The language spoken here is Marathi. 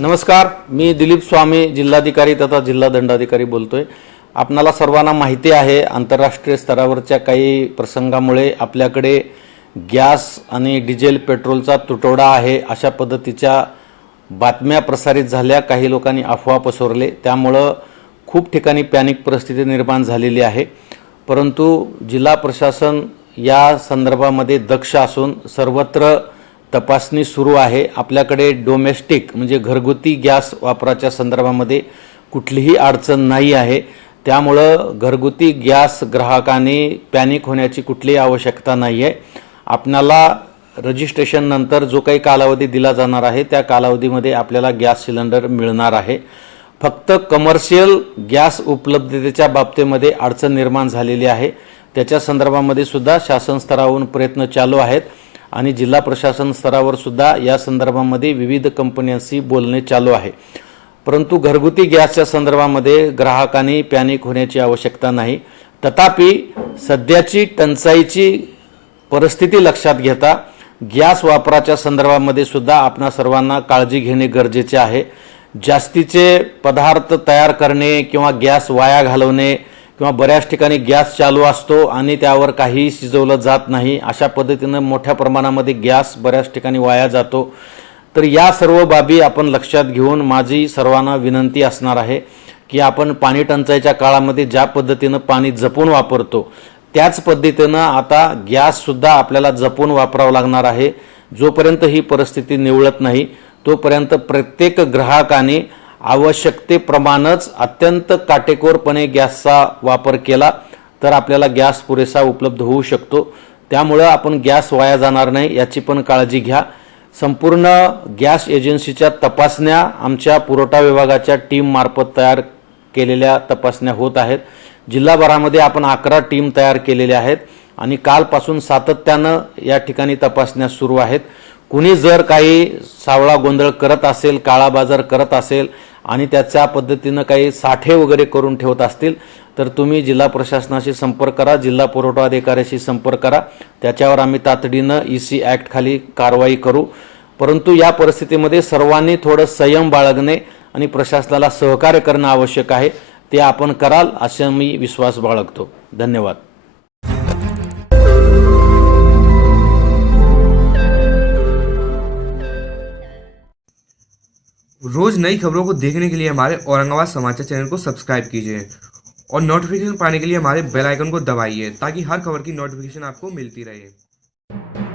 नमस्कार, मी दिलीप स्वामी, जिल्हाधिकारी तथा जिल्हा दंडाधिकारी बोलतोय। आपणाला सर्वांना माहिती आहे, आंतरराष्ट्रीय स्तरावरच्या काही प्रसंगामुळे आपल्याकडे गॅस आणि डिझेल पेट्रोलचा तुटवडा आहे अशा पद्धतीच्या बातम्या प्रसारित झाल्या। काही लोकांनी अफवा पसरवले, त्यामुळे खूप ठिकाणी पॅनिक परिस्थिती निर्माण झालेली आहे। परंतु जिल्हा प्रशासन या संदर्भामध्ये दक्ष असून सर्वत्र तपासणी सुरू आहे। आपल्याकडे डोमेस्टिक म्हणजे घरगुती गॅस वापराच्या संदर्भामध्ये कुठलीही अडचण नाही आहे। त्यामुळे घरगुती गॅस ग्राहकांनी पॅनिक होण्याची कुठलीही आवश्यकता नाही आहे। आपल्याला रजिस्ट्रेशन नंतर जो काही कालावधी दिला जाणार आहे त्या कालावधीमध्ये आपल्याला गॅस सिलेंडर मिळणार आहे। फक्त कमर्शियल गॅस उपलब्धतेच्या बाबतीमध्ये अडचण निर्माण झालेली आहे। त्याच्या संदर्भामध्ये सुद्धा शासन स्तरावरून प्रयत्न चालू आहेत आणि जिल्हा प्रशासन स्तरावर सुद्धा या संदर्भामध्ये विविध कंपन्यांशी बोलणे चालू आहे। परंतु घरगुती गॅसच्या संदर्भामध्ये ग्राहकांनी पॅनिक होण्याची आवश्यकता नाही। तथापि सध्याची टंचाईची परिस्थिती लक्षात घेता गॅस वापराच्या संदर्भामध्ये सुद्धा आपणा सर्वांना काळजी घेणे गरजेचे आहे। जास्तीचे पदार्थ तयार करणे किंवा गॅस वाया घालवणे किंवा बऱ्याच ठिकाणी गॅस चालू असतो आणि त्यावर काही शिजवलं जात नाही, अशा पद्धतीने मोठ्या प्रमाणामध्ये गॅस बऱ्याच ठिकाणी वाया जातो। तर या सर्व बाबी आपण लक्षात घेऊन माझी सर्वांना विनंती असणार आहे की आपण पाणी टंचाईच्या काळामध्ये ज्या पद्धतीने पाणी जपून वापरतो त्याच पद्धतीने आता गॅस सुद्धा आपल्याला जपून वापरावा लागणार आहे। जोपर्यंत ही परिस्थिती निवळत नाही तोपर्यंत प्रत्येक ग्राहकाने आवश्यकतेप्रमाणेच अत्यंत काटेकोरपणे गॅसचा वापर केला तर आपल्याला गॅस पुरेसा उपलब्ध होऊ शकतो। त्यामुळे आपण गॅस वाया जाणार नाही याची पण काळजी घ्या। संपूर्ण गॅस एजन्सीच्या तपासण्या आमच्या पुरवठा विभागाच्या टीम मार्फत तयार केलेल्या तपासण्या होत आहेत। जिल्हाभरामध्ये आपण 11 टीम तयार केलेल्या आहेत आणि कालपासून सातत्याने या ठिकाणी तपासण्या सुरू आहेत। कुणी जर काही सावळा गोंधळ करत असेल, काळा बाजार करत असेल आणि त्याच्या पद्धतीने काही साठे वगैरे करून ठेवत असतील तर तुम्ही जिल्हा प्रशासनाशी संपर्क करा, जिल्हा पुरवठा अधिकाऱ्याशी संपर्क करा। त्याच्यावर आम्ही तातडीने EC ॲक्ट खाली कारवाई करू। परंतु या परिस्थितीमध्ये सर्वांनी थोडं संयम बाळगणे आणि प्रशासनाला सहकार्य करणे आवश्यक आहे। ते आपण कराल असा मी विश्वास बाळगतो। धन्यवाद। रोज नई खबरों को देखने के लिए हमारे औरंगाबाद समाचार चैनल को सब्सक्राइब कीजिए और नोटिफिकेशन पाने के लिए हमारे बेल आइकन को दबाइए ताकि हर खबर की नोटिफिकेशन आपको मिलती रहे।